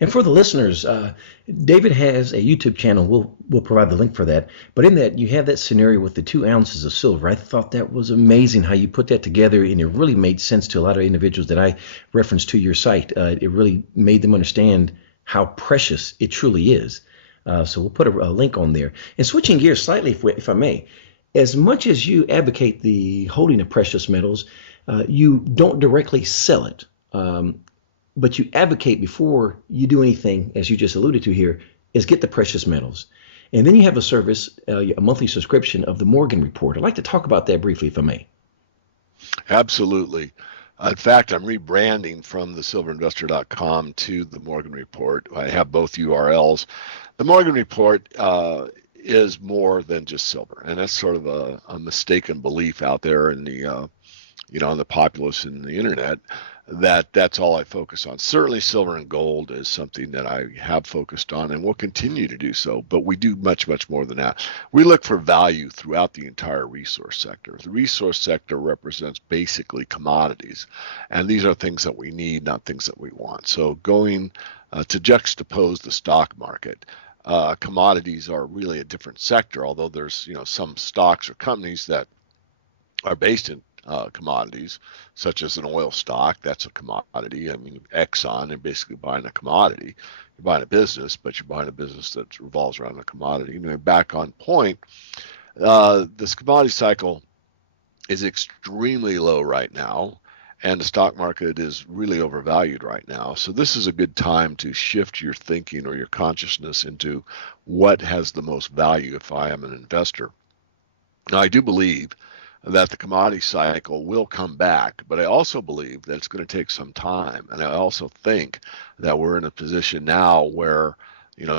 And for the listeners, David has a YouTube channel. We'll provide the link for that. But in that, you have that scenario with the 2 ounces of silver. I thought that was amazing how you put that together, and it really made sense to a lot of individuals that I referenced to your site. It really made them understand how precious it truly is. So we'll put a link on there. And switching gears slightly, if I may, as much as you advocate the holding of precious metals, you don't directly sell it. But you advocate before you do anything, as you just alluded to here, is get the precious metals. And then you have a service, a monthly subscription of the Morgan Report. I'd like to talk about that briefly, if I may. Absolutely. In fact, I'm rebranding from the silverinvestor.com to the Morgan Report. I have both URLs. The Morgan Report is more than just silver, and that's sort of a mistaken belief out there in the in the populace and the internet, that's all I focus on. Certainly silver and gold is something that I have focused on and will continue to do so, but we do much, much more than that. We look for value throughout the entire resource sector. The resource sector represents basically commodities, and these are things that we need, not things that we want. So going to juxtapose the stock market, commodities are really a different sector, although there's some stocks or companies that are based in commodities, such as an oil stock. That's a commodity. I mean, Exxon, and basically buying a commodity. You're buying a business, but you're buying a business that revolves around a commodity. Back on point, this commodity cycle is extremely low right now, and the stock market is really overvalued right now. So this is a good time to shift your thinking or your consciousness into what has the most value if I am an investor. Now, I do believe that the commodity cycle will come back, but I also believe that it's going to take some time. And I also think that we're in a position now where,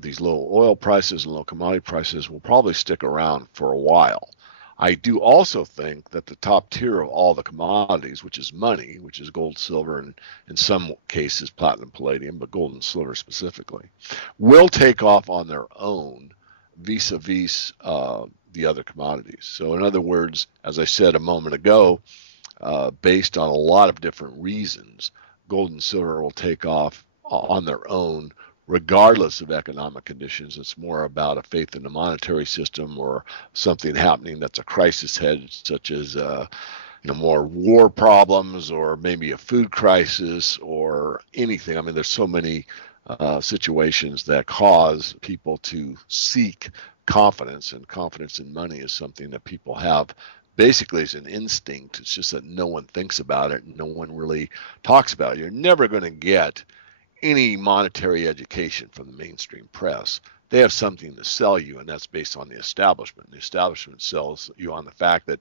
these low oil prices and low commodity prices will probably stick around for a while. I do also think that the top tier of all the commodities, which is money, which is gold, silver, and in some cases platinum, palladium, but gold and silver specifically, will take off on their own vis-a-vis the other commodities. So in other words, as I said a moment ago, based on a lot of different reasons, gold and silver will take off on their own regardless of economic conditions. It's more about a faith in the monetary system or something happening that's a crisis hedge, such as more war problems or maybe a food crisis or anything. I mean, there's so many situations that cause people to seek confidence, and confidence in money is something that people have basically as an instinct. It's just that no one thinks about it and no one really talks about it. You're never going to get any monetary education from the mainstream press. They have something to sell you, and that's based on the establishment. The establishment sells you on the fact that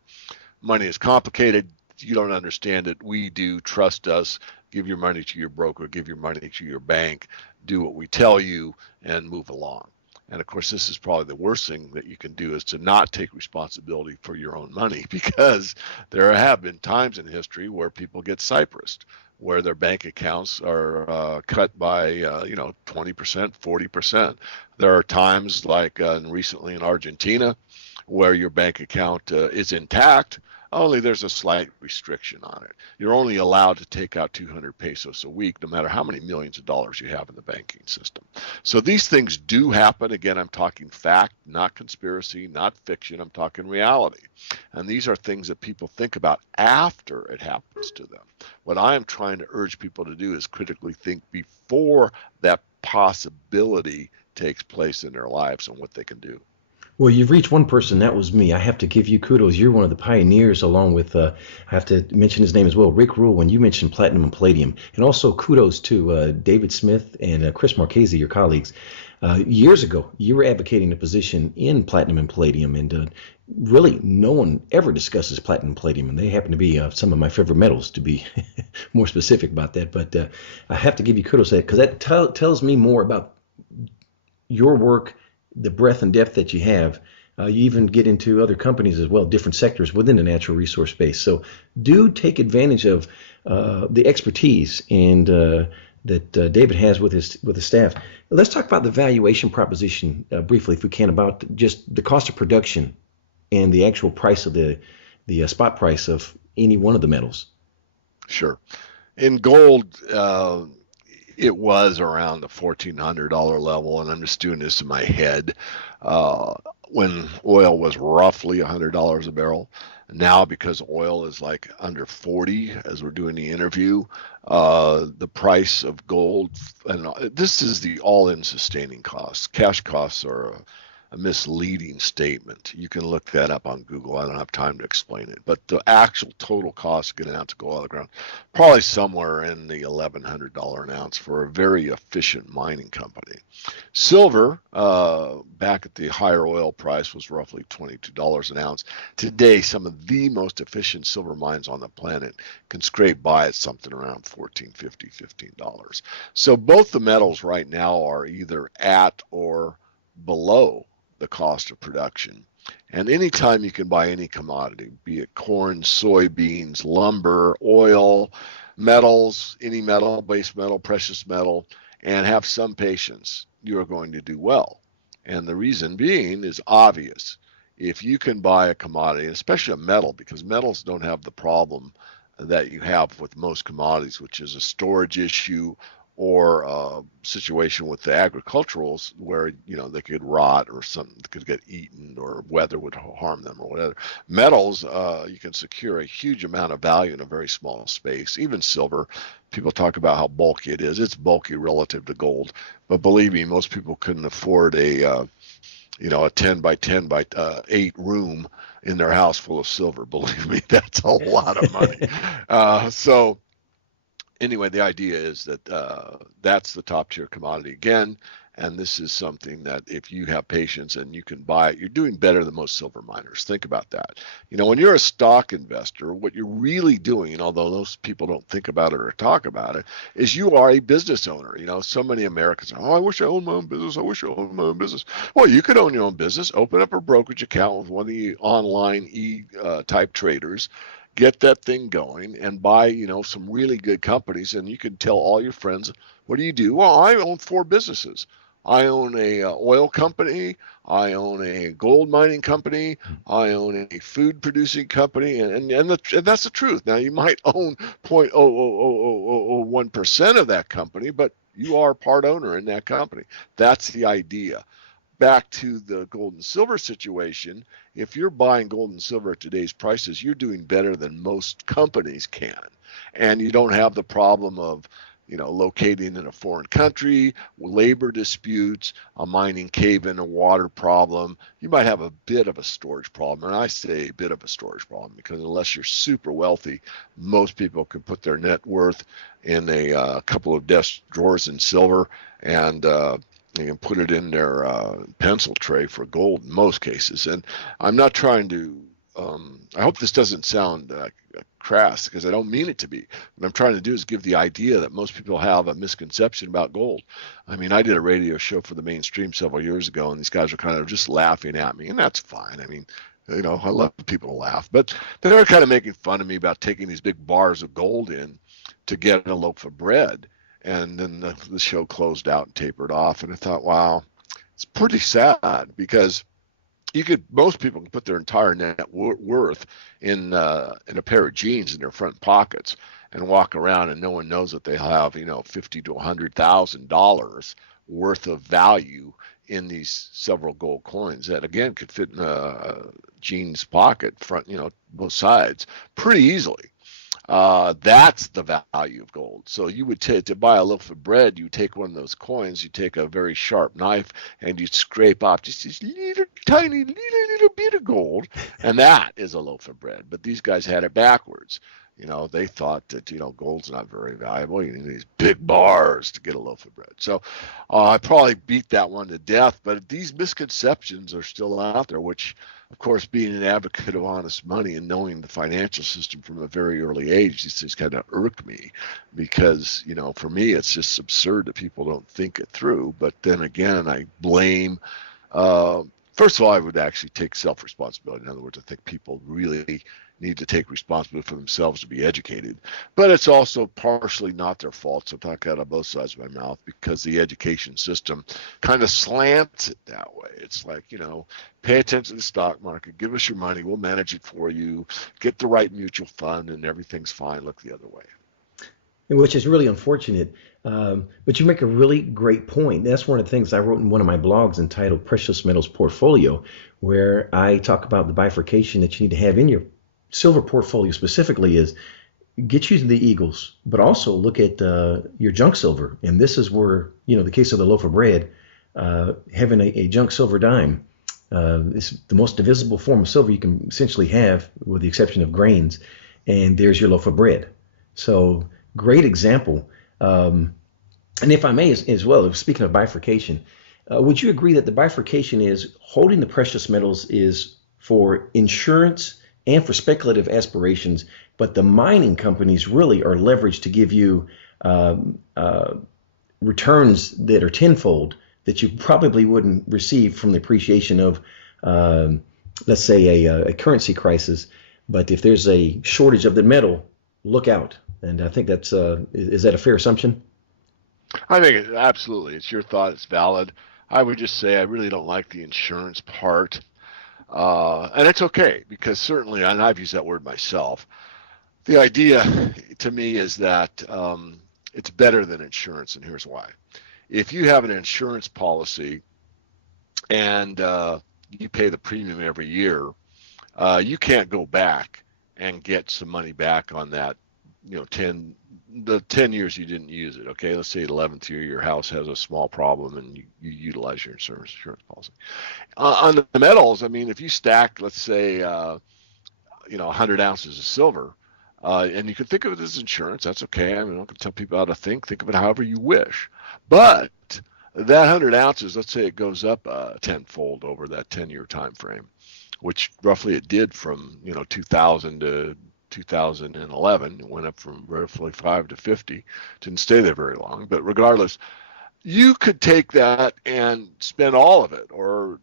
money is complicated, you don't understand it, we do, trust us, give your money to your broker, give your money to your bank, do what we tell you, and move along. And of course, this is probably the worst thing that you can do, is to not take responsibility for your own money, because there have been times in history where people get cypressed, where their bank accounts are cut by 20%, 40%. There are times like recently in Argentina where your bank account is intact, only there's a slight restriction on it. You're only allowed to take out 200 pesos a week, no matter how many millions of dollars you have in the banking system. So these things do happen. Again, I'm talking fact, not conspiracy, not fiction. I'm talking reality. And these are things that people think about after it happens to them. What I am trying to urge people to do is critically think before that possibility takes place in their lives and what they can do. Well, you've reached one person. That was me. I have to give you kudos. You're one of the pioneers, along with, I have to mention his name as well, Rick Rule, when you mentioned platinum and palladium. And also kudos to David Smith and Chris Marchese, your colleagues. Years ago, you were advocating a position in platinum and palladium, and really no one ever discusses platinum and palladium, and they happen to be some of my favorite metals, to be more specific about that. But I have to give you kudos for that, because that tells me more about your work, the breadth and depth that you have. You even get into other companies as well, different sectors within the natural resource space. So do take advantage of the expertise and that David has with his staff. Let's talk about the valuation proposition briefly, if we can, about just the cost of production and the actual price of the spot price of any one of the metals. Sure. In gold, It was around the $1,400 level, and I'm just doing this in my head, when oil was roughly $100 a barrel. Now, because oil is like under 40 as we're doing the interview, the price of gold, and this is the all-in sustaining costs. Cash costs are a misleading statement. You can look that up on Google. I don't have time to explain it. But the actual total cost of getting out to gold out of the ground, probably somewhere in the $1,100 an ounce for a very efficient mining company. Silver, back at the higher oil price, was roughly $22 an ounce. Today, some of the most efficient silver mines on the planet can scrape by at something around $14.50, $15. So both the metals right now are either at or below the cost of production. And anytime you can buy any commodity, be it corn, soybeans, lumber, oil, metals, any metal, base metal, precious metal, and have some patience, you are going to do well. And the reason being is obvious. If you can buy a commodity, especially a metal, because metals don't have the problem that you have with most commodities, which is a storage issue or a situation with the agriculturals where they could rot or something could get eaten or weather would harm them or whatever. Metals, you can secure a huge amount of value in a very small space. Even silver, people talk about how bulky it is. It's bulky relative to gold, but believe me, most people couldn't afford a 10 by 10 by 8 room in their house full of silver. Believe me, that's a lot of money. So anyway, the idea is that that's the top tier commodity again, and this is something that if you have patience and you can buy it, you're doing better than most silver miners. Think about that. When you're a stock investor, what you're really doing, although those people don't think about it or talk about it, is you are a business owner. So many Americans are, I wish I owned my own business. I wish I owned my own business. Well, you could own your own business, open up a brokerage account with one of the online type traders, get that thing going and buy, some really good companies, and you can tell all your friends, what do you do? Well, I own 4 businesses. I own a oil company, I own a gold mining company, I own a food producing company, and that's the truth. Now, you might own 0.00001% of that company, but you are part owner in that company. That's the idea. Back to the gold and silver situation, if you're buying gold and silver at today's prices, you're doing better than most companies can. And you don't have the problem of, locating in a foreign country, labor disputes, a mining cave-in, a water problem. You might have a bit of a storage problem. And I say a bit of a storage problem because unless you're super wealthy, most people can put their net worth in a couple of desk drawers in silver and you can put it in their pencil tray for gold in most cases. And I'm not trying to, I hope this doesn't sound crass because I don't mean it to be. What I'm trying to do is give the idea that most people have a misconception about gold. I mean, I did a radio show for the mainstream several years ago, and these guys were kind of just laughing at me, and that's fine. I mean, I love people to laugh, but they were kind of making fun of me about taking these big bars of gold in to get a loaf of bread. And then the show closed out and tapered off. And I thought, wow, it's pretty sad because most people can put their entire net worth in a pair of jeans in their front pockets and walk around and no one knows that they have, $50,000 to $100,000 worth of value in these several gold coins that again could fit in a jeans pocket front, both sides pretty easily. That's the value of gold. So you would to buy a loaf of bread, you take one of those coins, you take a very sharp knife, and you scrape off just this little tiny little bit of gold, and that is a loaf of bread. But these guys had it backwards. They thought that gold's not very valuable. You need these big bars to get a loaf of bread. So I probably beat that one to death. But these misconceptions are still out there, which, of course, being an advocate of honest money and knowing the financial system from a very early age, these things kind of irk me because, for me, it's just absurd that people don't think it through. But then again, I blame, first of all, I would actually take self-responsibility. In other words, I think people really need to take responsibility for themselves to be educated. But it's also partially not their fault. So I talk out of both sides of my mouth because the education system kind of slants it that way. It's like, pay attention to the stock market, give us your money, we'll manage it for you, get the right mutual fund, and everything's fine. Look the other way. which is really unfortunate. But you make a really great point. That's one of the things I wrote in one of my blogs entitled Precious Metals Portfolio, where I talk about the bifurcation that you need to have in your silver portfolio specifically is get you the Eagles, but also look at your junk silver. And this is where, the case of the loaf of bread, having a junk silver dime is the most divisible form of silver you can essentially have, with the exception of grains. And there's your loaf of bread. So great example. And if I may, as well, speaking of bifurcation, would you agree that the bifurcation is holding the precious metals is for insurance and for speculative aspirations, but the mining companies really are leveraged to give you returns that are tenfold that you probably wouldn't receive from the appreciation of, let's say, a currency crisis. But if there's a shortage of the metal, look out. And I think is that a fair assumption? I think absolutely. It's your thought. It's valid. I would just say I really don't like the insurance part. And it's okay, because certainly, and I've used that word myself, the idea to me is that it's better than insurance, and here's why. If you have an insurance policy and you pay the premium every year, you can't go back and get some money back on that, 10 years you didn't use it. Okay, let's say the 11th year your house has a small problem and you utilize your insurance policy. On the metals, I mean, if you stack, let's say, 100 ounces of silver, and you can think of it as insurance, that's okay. I mean, I'm not going to tell people how to think. Think of it however you wish. But that 100 ounces, let's say it goes up tenfold over that 10-year time frame, which roughly it did from 2000 to 2011. It went up from roughly 5 to 50. Didn't stay there very long, but regardless, you could take that and spend all of it, or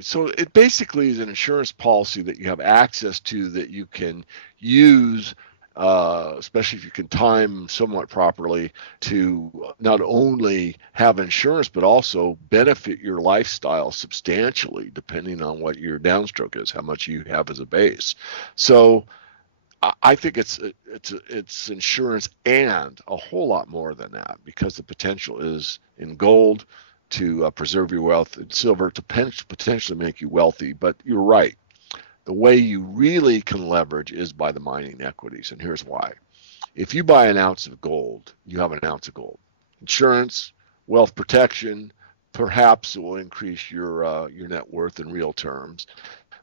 so it basically is an insurance policy that you have access to, that you can use, especially if you can time somewhat properly, to not only have insurance but also benefit your lifestyle substantially, depending on what your downstroke is, how much you have as a base. So I think it's insurance and a whole lot more than that, because the potential is in gold to preserve your wealth, and silver to potentially make you wealthy. But you're right. The way you really can leverage is by the mining equities, and here's why. If you buy an ounce of gold, you have an ounce of gold. Insurance, wealth protection, perhaps it will increase your net worth in real terms.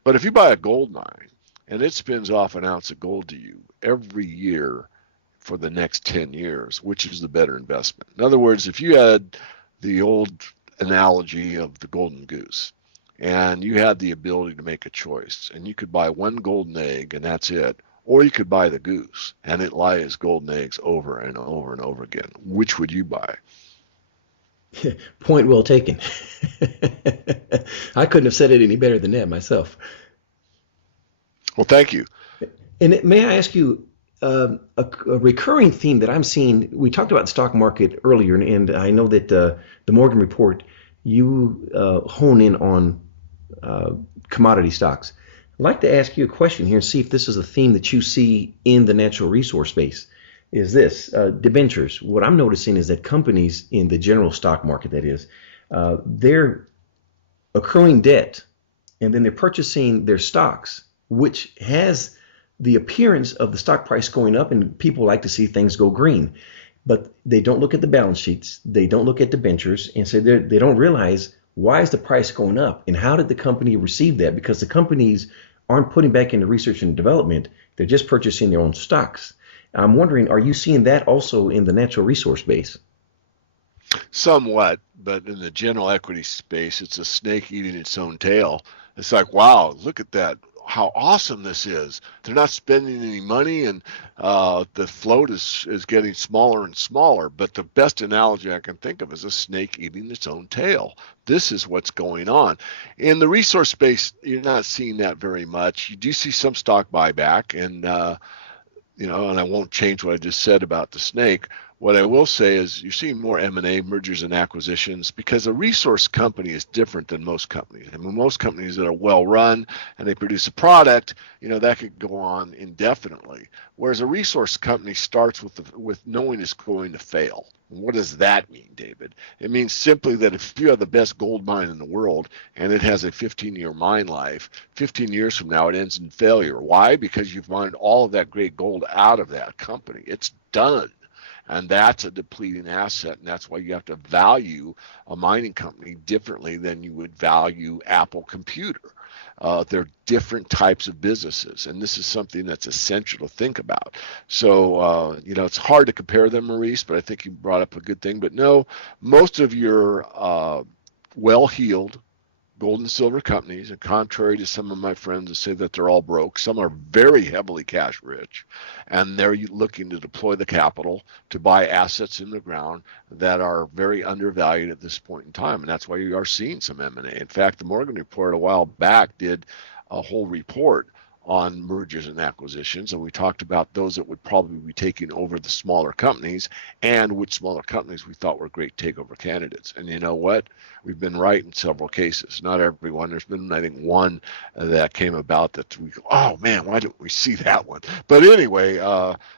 But if you buy a gold mine and it spins off an ounce of gold to you every year for the next 10 years, which is the better investment? In other words, if you had the old analogy of the golden goose, and you had the ability to make a choice, and you could buy one golden egg and that's it, or you could buy the goose and it lays golden eggs over and over and over again, which would you buy? Point well taken. I couldn't have said it any better than that myself. Well, thank you. And may I ask you, a recurring theme that I'm seeing, we talked about the stock market earlier, and I know that the Morgan Report, you hone in on commodity stocks. I'd like to ask you a question here and see if this is a theme that you see in the natural resource space. Is this debentures? What I'm noticing is that companies in the general stock market, that is, they're accruing debt and then they're purchasing their stocks, which has the appearance of the stock price going up, and people like to see things go green. But they don't look at the balance sheets, they don't look at debentures, and so they don't realize, why is the price going up and how did the company receive that? Because the companies aren't putting back into research and development, they're just purchasing their own stocks. I'm wondering, are you seeing that also in the natural resource base? Somewhat, but in the general equity space, it's a snake eating its own tail. It's like, wow, look at that. How awesome this is. They're not spending any money, and the float is getting smaller and smaller. But the best analogy I can think of is a snake eating its own tail. This is what's going on. In the resource space, you're not seeing that very much. You do see some stock buyback, and and I won't change what I just said about the snake. What I will say is you're seeing more M&A, mergers and acquisitions, because a resource company is different than most companies. I mean, most companies that are well run and they produce a product, that could go on indefinitely. Whereas a resource company starts with knowing it's going to fail. And what does that mean, David? It means simply that if you have the best gold mine in the world and it has a 15-year mine life, 15 years from now it ends in failure. Why? Because you've mined all of that great gold out of that company. It's done. And that's a depleting asset, and that's why you have to value a mining company differently than you would value Apple Computer. They're different types of businesses, and this is something that's essential to think about. So, it's hard to compare them, Maurice, but I think you brought up a good thing. But no, most of your well-heeled gold and silver companies, and contrary to some of my friends that say that they're all broke, some are very heavily cash rich, and they're looking to deploy the capital to buy assets in the ground that are very undervalued at this point in time, and that's why you are seeing some M&A. In fact, the Morgan Report a while back did a whole report on mergers and acquisitions, and we talked about those that would probably be taking over the smaller companies and which smaller companies we thought were great takeover candidates. And you know what? We've been right in several cases. Not everyone. There's been, I think, one that came about that we go, oh man, why didn't we see that one? But anyway,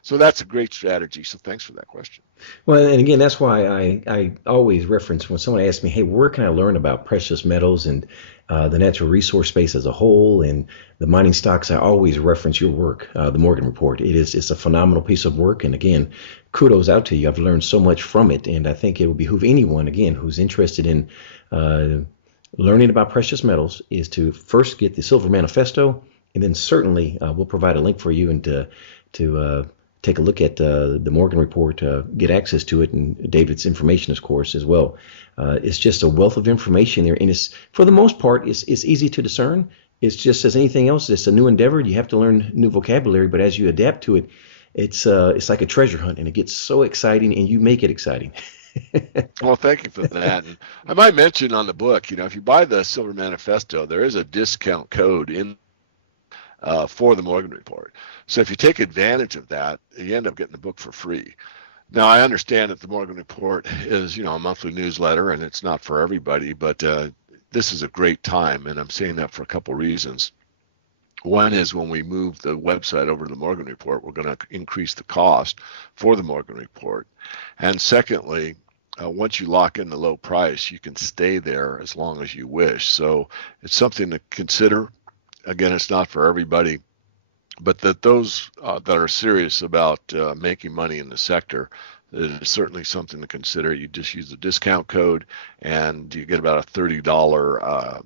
so that's a great strategy. So thanks for that question. Well, and again, that's why I always reference when someone asks me, hey, where can I learn about precious metals and the natural resource space as a whole and the mining stocks, I always reference your work, the Morgan Report. It's a phenomenal piece of work. And again, kudos out to you. I've learned so much from it. And I think it would behoove anyone, again, who's interested in learning about precious metals is to first get the Silver Manifesto. And then certainly we'll provide a link for you and to take a look at the Morgan Report, get access to it, and David's information, of course, as well. It's just a wealth of information there, and it's for the most part, it's easy to discern. It's just as anything else. It's a new endeavor. You have to learn new vocabulary, but as you adapt to it, it's like a treasure hunt, and it gets so exciting, and you make it exciting. Well, thank you for that. And I might mention on the book, if you buy the Silver Manifesto, there is a discount code in for the Morgan Report. So if you take advantage of that, you end up getting the book for free. Now, I understand that the Morgan Report is, a monthly newsletter, and it's not for everybody, but this is a great time, and I'm saying that for a couple reasons. One is when we move the website over to the Morgan Report, we're going to increase the cost for the Morgan Report. And secondly, once you lock in the low price, you can stay there as long as you wish. So it's something to consider. Again, it's not for everybody, but that those that are serious about making money in the sector, it is certainly something to consider. You just use the discount code, and you get about a $30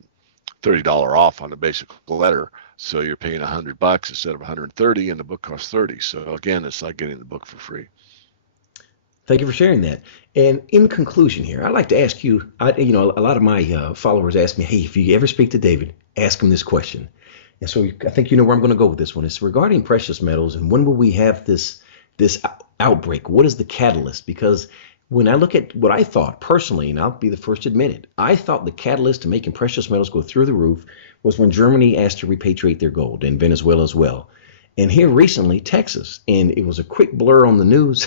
off on the basic letter. So you're paying $100 instead of $130, and the book costs $30. So again, it's like getting the book for free. Thank you for sharing that. And in conclusion here, I'd like to ask you, a lot of my followers ask me, hey, if you ever speak to David, ask him this question. And so I think you know where I'm going to go with this one. It's regarding precious metals, and when will we have this outbreak? What is the catalyst? Because when I look at what I thought personally, and I'll be the first to admit it, I thought the catalyst to making precious metals go through the roof was when Germany asked to repatriate their gold, and Venezuela as well. And here recently, Texas, and it was a quick blur on the news,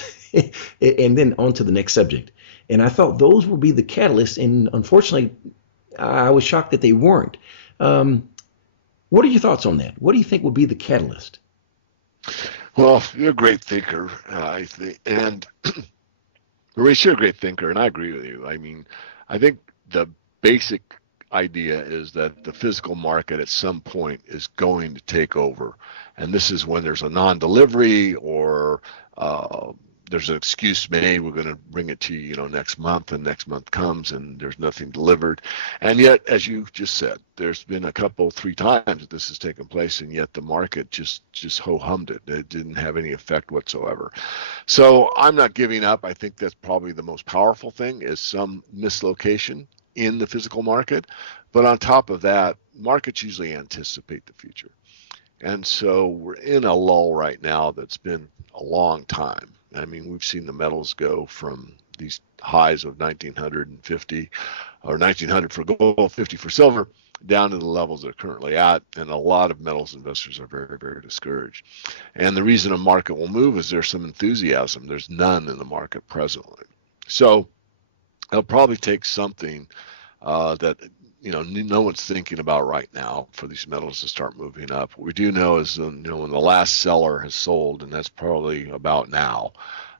and then on to the next subject. And I thought those would be the catalyst, and unfortunately, I was shocked that they weren't. What are your thoughts on that? What do you think would be the catalyst? Well, you're a great thinker, I think, and Maurice, you're a great thinker, and I agree with you. I mean, I think the basic idea is that the physical market at some point is going to take over, and this is when there's a non-delivery or there's an excuse made, we're going to bring it to you, next month, and next month comes and there's nothing delivered. And yet, as you just said, there's been three times that this has taken place, and yet the market just ho-hummed it. It didn't have any effect whatsoever. So I'm not giving up. I think that's probably the most powerful thing is some mislocation in the physical market. But on top of that, markets usually anticipate the future. And so we're in a lull right now that's been a long time. I mean, we've seen the metals go from these highs of 1950 or 1900 for gold, 50 for silver, down to the levels they're currently at, and a lot of metals investors are very, very discouraged. And the reason a market will move is there's some enthusiasm. There's none in the market presently. So it'll probably take something that no one's thinking about right now for these metals to start moving up. What we do know is when the last seller has sold, and that's probably about now,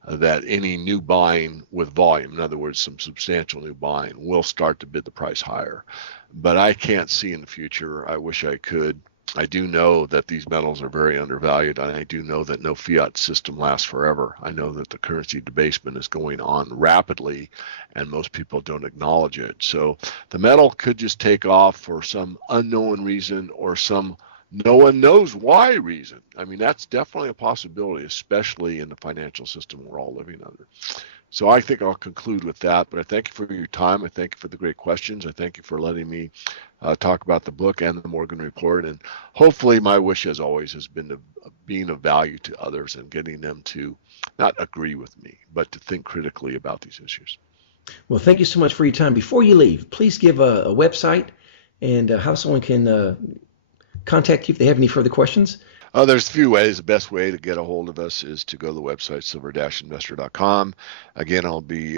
that any new buying with volume, in other words, some substantial new buying, will start to bid the price higher. But I can't see in the future. I wish I could. I do know that these metals are very undervalued, and I do know that no fiat system lasts forever. I know that the currency debasement is going on rapidly, and most people don't acknowledge it. So the metal could just take off for some unknown reason or some no one knows why reason. I mean, that's definitely a possibility, especially in the financial system we're all living under. So I think I'll conclude with that, but I thank you for your time. I thank you for the great questions. I thank you for letting me talk about the book and the Morgan Report. And hopefully my wish, as always, has been to being of value to others and getting them to not agree with me, but to think critically about these issues. Well, thank you so much for your time. Before you leave, please give a website and how someone can contact you if they have any further questions. There's a few ways. The best way to get a hold of us is to go to the website silver-investor.com. Again, I'll be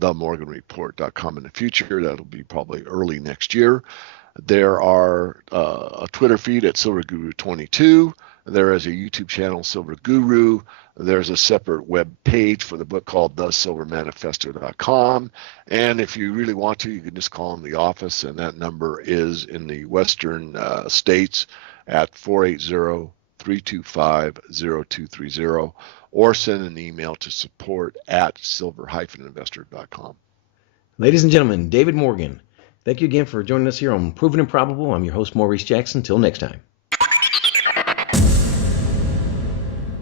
themorganreport.com in the future. That'll be probably early next year. There are a Twitter feed at Silver Guru 22. There is a YouTube channel, Silver Guru. There's a separate web page for the book called thesilvermanifesto.com. And if you really want to, you can just call in the office, and that number is in the western states at 480-325-0230, or send an email to support@silver-investor.com. Ladies and gentlemen, David Morgan, thank you again for joining us here on Proven and Probable. I'm your host, Maurice Jackson. Till next time.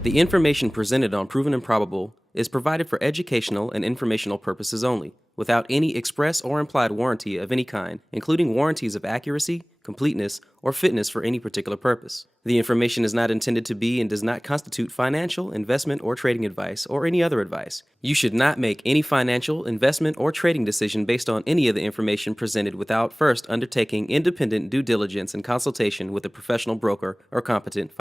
The information presented on Proven and Probable is provided for educational and informational purposes only, without any express or implied warranty of any kind, including warranties of accuracy, completeness, or fitness for any particular purpose. The information is not intended to be and does not constitute financial, investment, or trading advice, or any other advice. You should not make any financial, investment, or trading decision based on any of the information presented without first undertaking independent due diligence and consultation with a professional broker or competent